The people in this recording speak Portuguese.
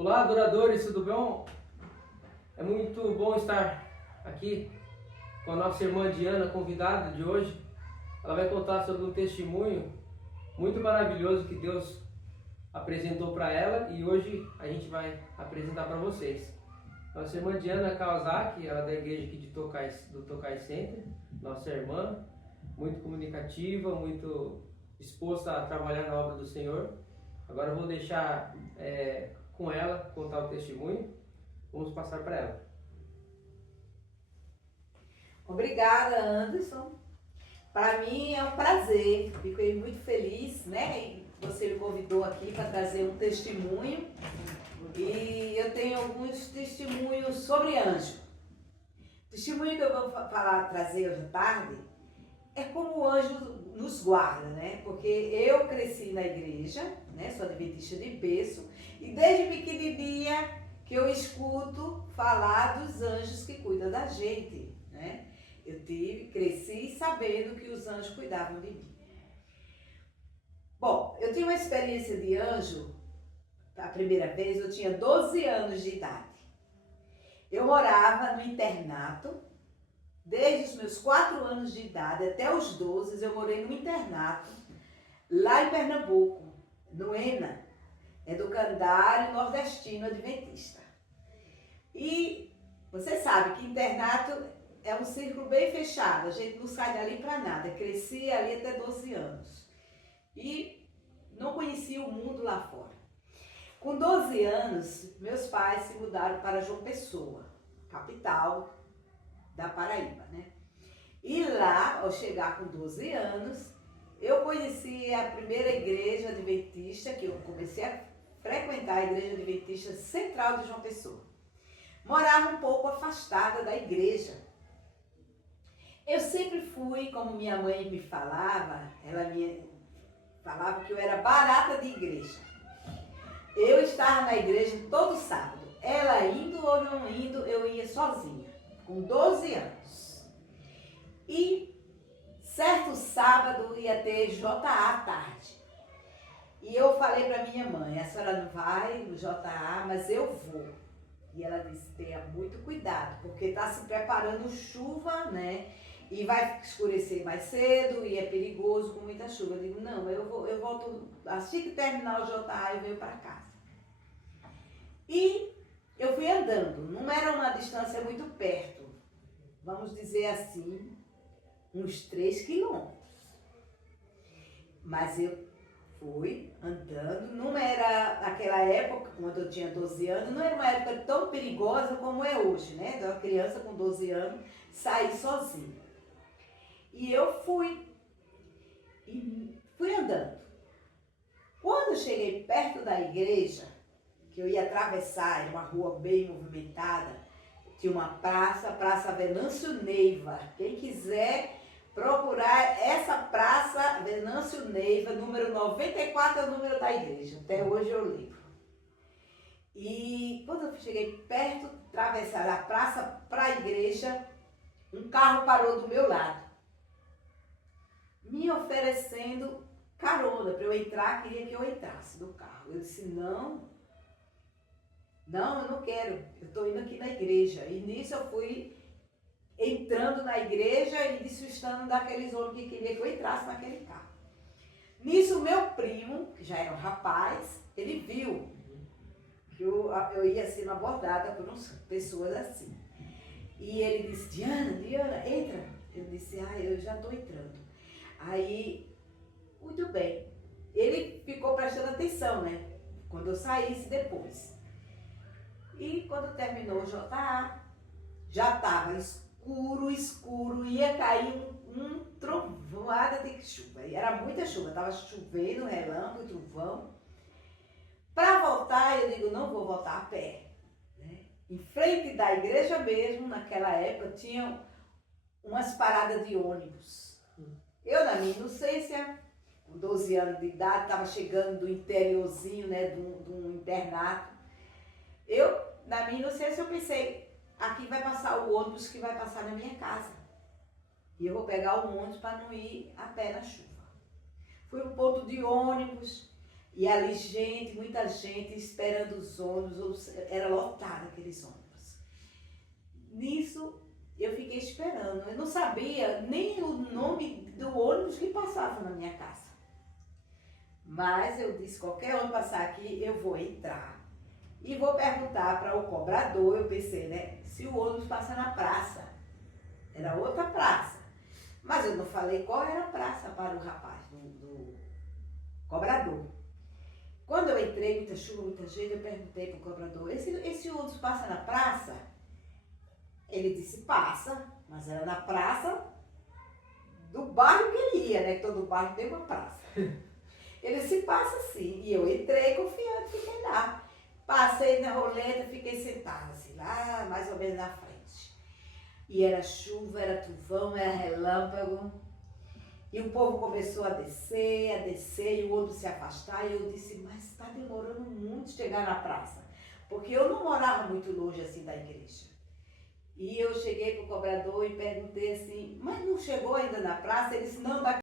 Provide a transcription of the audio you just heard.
Olá, adoradores, tudo bom? É muito bom estar aqui com a nossa irmã Diana, convidada de hoje. Ela vai contar sobre um testemunho muito maravilhoso que Deus apresentou para ela e hoje a gente vai apresentar para vocês. Nossa irmã Diana Kawasaki, ela é da igreja aqui do Tokai Center, nossa irmã, muito comunicativa, muito disposta a trabalhar na obra do Senhor. Agora eu vou deixar com ela contar o testemunho. Vamos passar para ela. Obrigada, Anderson. Para mim é um prazer, fiquei muito feliz, né? Você me convidou aqui para trazer um testemunho e eu tenho alguns testemunhos sobre anjo. O testemunho que eu vou trazer hoje à tarde é como o anjo nos guarda, né? Porque eu cresci na igreja, né? Sou adventista de berço e desde pequenininha que eu escuto falar dos anjos que cuidam da gente, né? Cresci sabendo que os anjos cuidavam de mim. Bom, eu tive uma experiência de anjo, a primeira vez eu tinha 12 anos de idade. Eu morava no internato, desde os meus 4 anos de idade até os 12, eu morei no internato, lá em Pernambuco, no ENA, Educandário Nordestino Adventista. E você sabe que internato é um círculo bem fechado, a gente não sai dali para nada. Cresci ali até 12 anos e não conhecia o mundo lá fora. Com 12 anos, meus pais se mudaram para João Pessoa, capital da Paraíba, né? E lá, ao chegar com 12 anos, eu conheci a primeira igreja adventista, que eu comecei a frequentar a igreja adventista central de João Pessoa. Morava um pouco afastada da igreja. Eu sempre fui, como minha mãe me falava, ela me falava que eu era barata de igreja. Eu estava na igreja todo sábado. Ela indo ou não indo, eu ia sozinha, com 12 anos. E certo sábado ia ter JA à tarde. E eu falei para minha mãe, a senhora não vai no JA, mas eu vou. E ela disse, tenha muito cuidado, porque está se preparando chuva, né? E vai escurecer mais cedo e é perigoso com muita chuva. Eu digo, não, eu volto, assim que terminar o JA, eu venho para casa. E eu fui andando, não era uma distância muito perto, vamos dizer assim, uns 3 quilômetros. Mas eu fui andando, não era naquela época, quando eu tinha 12 anos, não era uma época tão perigosa como é hoje, né? Então, uma criança com 12 anos sair sozinha. E eu fui andando. Quando eu cheguei perto da igreja, que eu ia atravessar, era uma rua bem movimentada, tinha uma praça, Praça Venâncio Neiva. Quem quiser procurar essa praça, Venâncio Neiva, número 94 é o número da igreja. Até hoje eu lembro. E quando eu cheguei perto, atravessar a praça para a igreja, um carro parou do meu lado, me oferecendo carona para eu entrar, queria que eu entrasse no carro. Eu disse, não, eu não quero, eu estou indo aqui na igreja. E nisso eu fui entrando na igreja e desfrutando daqueles homens que queriam que eu entrasse naquele carro. Nisso o meu primo, que já era um rapaz, ele viu que eu ia sendo abordada por umas pessoas assim. E ele disse, Diana, entra. Eu disse, eu já estou entrando. Aí, muito bem. Ele ficou prestando atenção, né? Quando eu saísse depois. E quando terminou o JA, já estava escuro, ia cair um trovoada de chuva. E era muita chuva, estava chovendo, relâmpago, trovão. Para voltar, eu digo, não vou voltar a pé. Né? Em frente da igreja mesmo, naquela época, tinham umas paradas de ônibus. Eu, na minha inocência, com 12 anos de idade, estava chegando do interiorzinho, né, de um internato. Eu, na minha inocência, eu pensei, aqui vai passar o ônibus que vai passar na minha casa. E eu vou pegar o ônibus para não ir a pé na chuva. Fui no ponto de ônibus, E ali gente, muita gente esperando os ônibus, era lotado aqueles ônibus. Nisso eu fiquei esperando, eu não sabia nem o nome do ônibus que passava na minha casa. Mas eu disse, qualquer ônibus passar aqui, eu vou entrar. E vou perguntar para o cobrador, eu pensei, né, se o ônibus passa na praça. Era outra praça. Mas eu não falei qual era a praça para o rapaz, do cobrador. Quando eu entrei, muita chuva, muita gente, eu perguntei para o cobrador, esse ônibus passa na praça? Ele disse, passa, mas era na praça do bairro que ele ia, né? Todo bairro tem uma praça. Ele disse, passa sim. E eu entrei confiante, fiquei lá. Passei na roleta, fiquei sentada assim, lá mais ou menos na frente. E era chuva, era trovão, era relâmpago. E o povo começou a descer, e o outro se afastar. E eu disse, mas está demorando muito chegar na praça. Porque eu não morava muito longe assim da igreja. E eu cheguei para o cobrador e perguntei assim, mas não chegou ainda na praça? Ele disse, não,